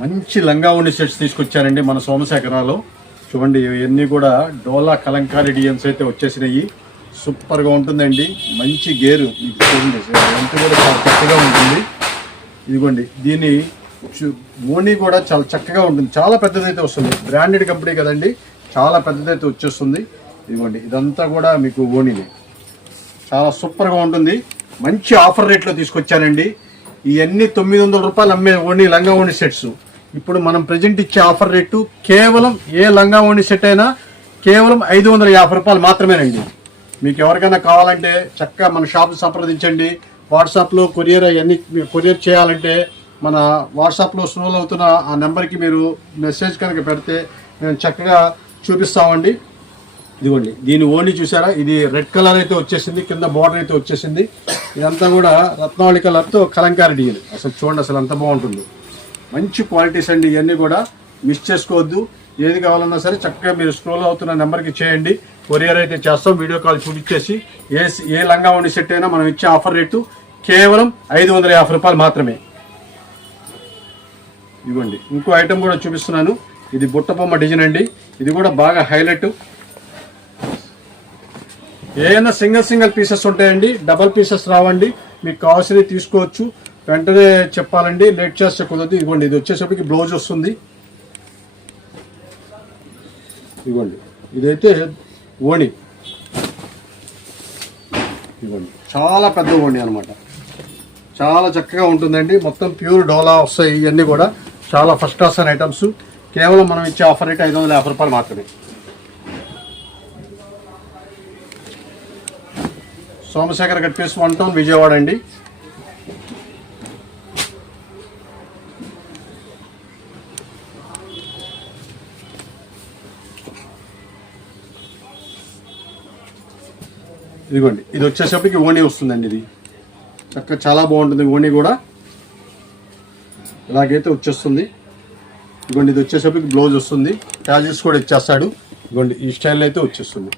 మంచి లంగా ఉండి సెట్స్ తీసుకొచ్చారండి మన సోమశేఖరాలో. చూడండి ఇవన్నీ కూడా డోలా కలంకారీ డిజైన్స్ అయితే వచ్చేసినాయి. సూపర్గా ఉంటుందండి. మంచి గేరు మీకు చూడండి, ఎంత కూడా చాలా చక్కగా ఉంటుంది. ఇదిగోండి దీని ఓణి కూడా చాలా చక్కగా ఉంటుంది. చాలా పెద్దదైతే వస్తుంది. బ్రాండెడ్ కంపెనీ కదండి, చాలా పెద్దదైతే వచ్చేస్తుంది. ఇదిగోండి ఇదంతా కూడా మీకు ఓణిని చాలా సూపర్గా ఉంటుంది. మంచి ఆఫర్ రేట్లో తీసుకొచ్చానండి. ఇవన్నీ 900 రూపాయలు అమ్మే ఓణి లంగా ఓణి సెట్స్ ఇప్పుడు మనం ప్రజెంట్ ఇచ్చే ఆఫర్ రేటు కేవలం ఏ లంగా ఓణి సెట్ అయినా కేవలం 550 రూపాయలు మాత్రమేనండి. మీకు ఎవరికైనా కావాలంటే చక్కగా మన షాప్ సంప్రదించండి. వాట్సాప్లో కొరియర్ అవన్నీ కొరియర్ చేయాలంటే మన వాట్సాప్లో స్క్రోల్ అవుతున్న ఆ నెంబర్కి మీరు మెసేజ్ కనుక పెడితే మేము చక్కగా చూపిస్తామండి. ఇదిగోండి దీని ఓన్లీ చూసారా, ఇది రెడ్ కలర్ అయితే వచ్చేసింది, కింద బార్డర్ అయితే వచ్చేసింది. ఇదంతా కూడా రత్నావళి కలర్తో కలంకారీ డిజైన్. అసలు చూడండి అసలు ఎంత బాగుంటుందో. మంచి క్వాలిటీస్ అండి. ఇవన్నీ కూడా మిస్ చేసుకోవద్దు. ఏది కావాలన్నా సరే చక్కగా మీరు స్క్రోల్ అవుతున్న నెంబర్కి చేయండి. కొరియర్ అయితే చేస్తాం. వీడియో కాల్ చూపించేసి ఏ లంగా ఉండి సెట్ అయినా మనం ఇచ్చే ఆఫర్ రేటు కేవలం 550 రూపాయలు మాత్రమే. ఇదిగోండి ఇంకో ఐటమ్ కూడా చూపిస్తున్నాను. ఇది బుట్టబొమ్మ డిజైన్ అండి. ఇది కూడా బాగా హైలైట్. ఏదైనా సింగిల్ పీసెస్ ఉంటాయండి, డబల్ పీసెస్ రావండి. మీకు కావాల్సినవి తీసుకోవచ్చు. వెంటనే చెప్పాలండి, లేట్ చేస్తే కుదరదు. ఇదిగోండి ఇది వచ్చేసరికి బ్లౌజ్ వస్తుంది. ఇదిగోండి ఇదైతే ఓణి. ఇదిగోండి చాలా పెద్ద ఓణి అనమాట. చాలా చక్కగా ఉంటుందండి. మొత్తం ప్యూర్ డోలా వస్తాయి. ఇవన్నీ కూడా చాలా ఫస్ట్ క్లాస్ అయిన ఐటమ్స్. కేవలం మనం ఇచ్చే ఆఫర్ రేట్ 550 రూపాయలు మాత్రమే. సోమశేఖర్ గట్ పీస్ 1 టౌన్ విజయవాడ అండి. ఇదిగోండి ఇది వచ్చేసరికి ఓణి వస్తుందండి. ఇది చక్కగా చాలా బాగుంటుంది. ఓణి కూడా ఇలాగైతే వచ్చేస్తుంది. ఇదిగోండి ఇది వచ్చేసరికి బ్లౌజ్ వస్తుంది. ట్యాజెస్ కూడా ఇచ్చేస్తాడు. ఇదిగోండి ఈ స్టైల్ అయితే వచ్చేస్తుంది.